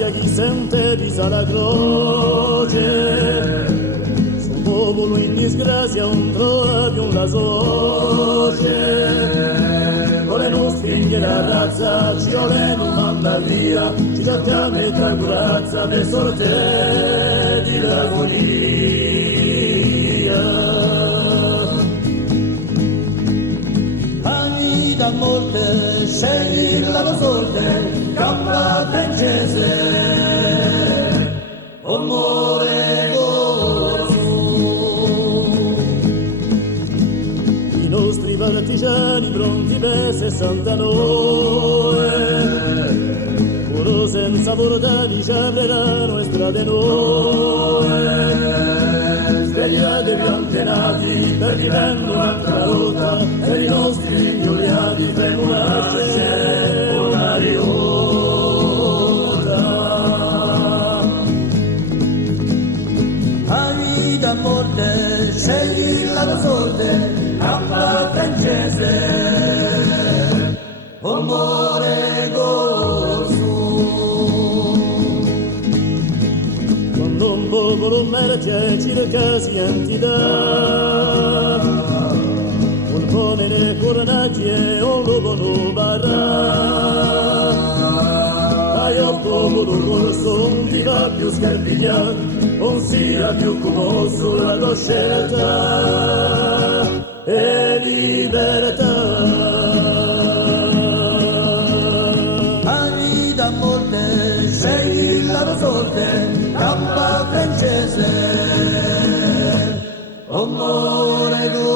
grazia chi sente di la croce, sul popolo in disgrazia non trova più la sorte, con le nostre figlie la razza ci volendo manda via, ci tocca mettere corazza per sorte di l'agonia. Anni da morte, scegli la sorte, campa francese, amore corso. I nostri partigiani pronti per 69, puro senza volontà ci apriranno strade nuove. Svegliatevi antenati, per vivendo un'altra rotta, per i nostri figlioliati, per una riota. A vita morte, scegli la sorte, campa francese, amore corso. Quando un popolo merge, ci casi entità, un po' nelle coronaggi e un lupo non barra. Ai popolo corso non ti va più scarpigliato, non sia più commosso la tua scelta e libertà. Anni da morte, scegli la sorte, campa francese, amore corso.